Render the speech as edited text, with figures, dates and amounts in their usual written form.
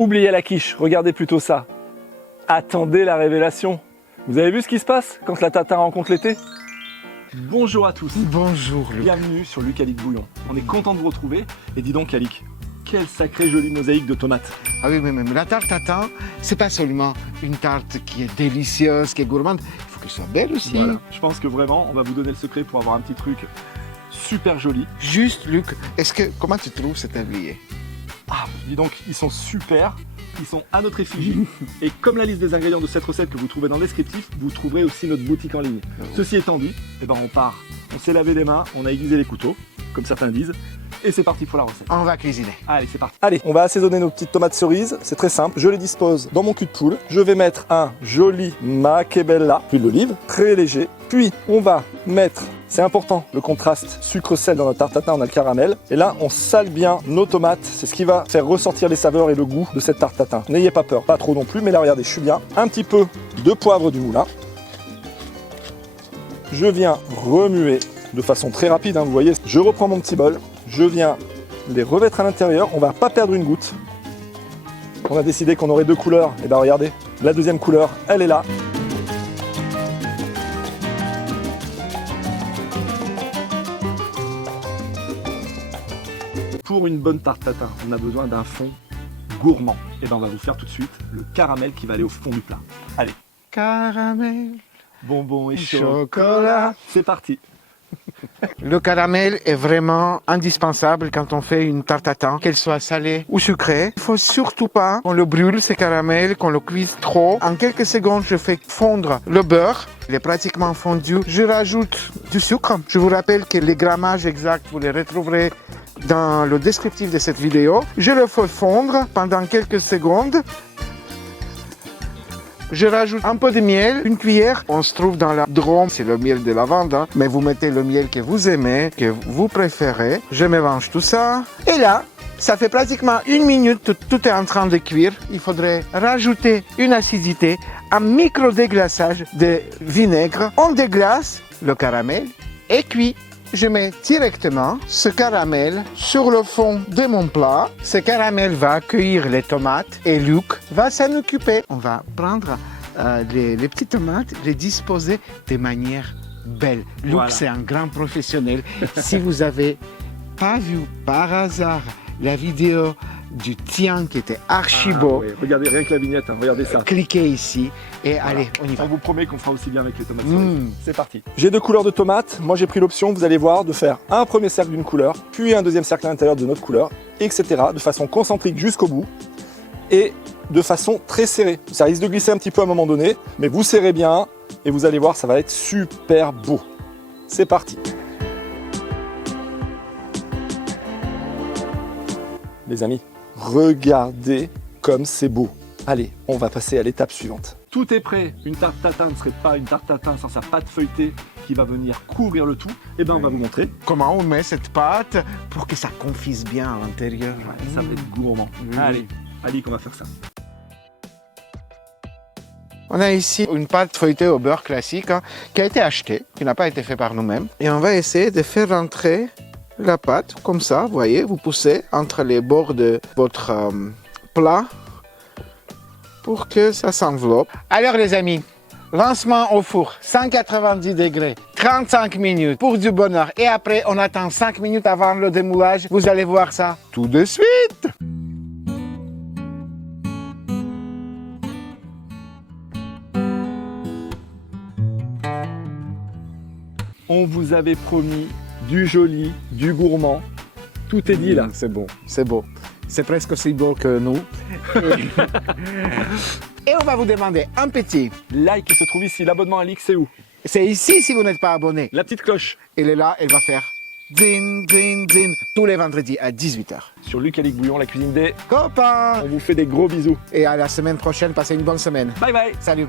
Oubliez la quiche, regardez plutôt ça. Attendez la révélation. Vous avez vu ce qui se passe quand la tatin rencontre l'été? Bonjour à tous. Bonjour Luc. Bienvenue sur Luc Alic Bouillon. On est content de vous retrouver. Et dis donc Alic, quelle sacrée jolie mosaïque de tomates. Ah oui, mais la tarte tatin, c'est pas seulement une tarte qui est délicieuse, qui est gourmande, il faut qu'elle soit belle aussi. Voilà. Je pense que vraiment, on va vous donner le secret pour avoir un petit truc super joli. Juste Luc, comment tu trouves cet tablier? Ah, dis donc, ils sont super. Ils sont à notre effigie. Et comme la liste des ingrédients de cette recette que vous trouvez dans le descriptif, vous trouverez aussi notre boutique en ligne. Ceci étant dit, on part. On s'est lavé les mains, on a aiguisé les couteaux, comme certains disent. Et c'est parti pour la recette. On va cuisiner. Allez, c'est parti. Allez, on va assaisonner nos petites tomates cerises. C'est très simple. Je les dispose dans mon cul de poule. Je vais mettre un joli Macebella, huile d'olive, très léger. Puis, on va mettre, c'est important, le contraste sucre-sel dans notre tarte tatin, on a le caramel. Et là, on sale bien nos tomates. C'est ce qui va faire ressortir les saveurs et le goût de cette tarte tatin. N'ayez pas peur, pas trop non plus, mais là, regardez, je suis bien. Un petit peu de poivre du moulin. Je viens remuer de façon très rapide, vous voyez. Je reprends mon petit bol. Je viens les remettre à l'intérieur, on va pas perdre une goutte. On a décidé qu'on aurait deux couleurs, et bien regardez, la deuxième couleur, elle est là. Pour une bonne tarte tatin, on a besoin d'un fond gourmand. Et bien on va vous faire tout de suite le caramel qui va aller au fond du plat. Allez. Caramel, bonbons et chocolat. C'est parti. Le caramel est vraiment indispensable quand on fait une tarte tatin, qu'elle soit salée ou sucrée. Il faut surtout pas qu'on le brûle, ce caramel, qu'on le cuise trop. En quelques secondes, je fais fondre le beurre. Il est pratiquement fondu. Je rajoute du sucre. Je vous rappelle que les grammages exacts, vous les retrouverez dans le descriptif de cette vidéo. Je le fais fondre pendant quelques secondes. Je rajoute un peu de miel, une cuillère. On se trouve dans la Drôme, c'est le miel de lavande, hein. Mais vous mettez le miel que vous aimez, que vous préférez. Je mélange tout ça. Et là, ça fait pratiquement 1 minute, tout est en train de cuire. Il faudrait rajouter une acidité, un micro déglaçage de vinaigre. On déglace, le caramel est cuit. Je mets directement ce caramel sur le fond de mon plat. Ce caramel va accueillir les tomates et Luc va s'en occuper. On va prendre les petites tomates, les disposer de manière belle. Luc, voilà. C'est un grand professionnel. Si vous avez pas vu par hasard la vidéo du tien qui était archi beau. Oui. Regardez rien que la vignette, hein. Regardez ça. Cliquez ici et voilà. Allez, on y va. On vous promet qu'on fera aussi bien avec les tomates cerises. C'est parti. J'ai 2 couleurs de tomates. Moi j'ai pris l'option, vous allez voir, de faire un premier cercle d'une couleur, puis un deuxième cercle à l'intérieur de notre couleur, etc. De façon concentrique jusqu'au bout et de façon très serrée. Ça risque de glisser un petit peu à un moment donné, mais vous serrez bien et vous allez voir, ça va être super beau. C'est parti. Les amis, regardez comme c'est beau. Allez, on va passer à l'étape suivante. Tout est prêt. Une tarte tatin ne serait pas une tarte tatin sans sa pâte feuilletée qui va venir couvrir le tout. Et bien, on va vous montrer comment on met cette pâte pour que ça confise bien à l'intérieur. Ouais, ça va être gourmand. Allez, Alic, on va faire ça. On a ici une pâte feuilletée au beurre classique, hein, qui a été achetée, qui n'a pas été faite par nous-mêmes. Et on va essayer de faire rentrer la pâte, comme ça, vous voyez, vous poussez entre les bords de votre plat pour que ça s'enveloppe. Alors les amis, lancement au four, 190 degrés, 35 minutes pour du bonheur. Et après, on attend 5 minutes avant le démoulage. Vous allez voir ça tout de suite. On vous avait promis du joli, du gourmand. Tout est dit là. C'est beau, c'est beau. C'est presque aussi beau que nous. Et on va vous demander un petit like qui se trouve ici. L'abonnement à Alic, c'est où? C'est ici si vous n'êtes pas abonné. La petite cloche. Elle est là, elle va faire din, din, din, tous les vendredis à 18h. Sur Luc Alic Bouillon, la cuisine des copains. On vous fait des gros bisous. Et à la semaine prochaine, passez une bonne semaine. Bye bye. Salut.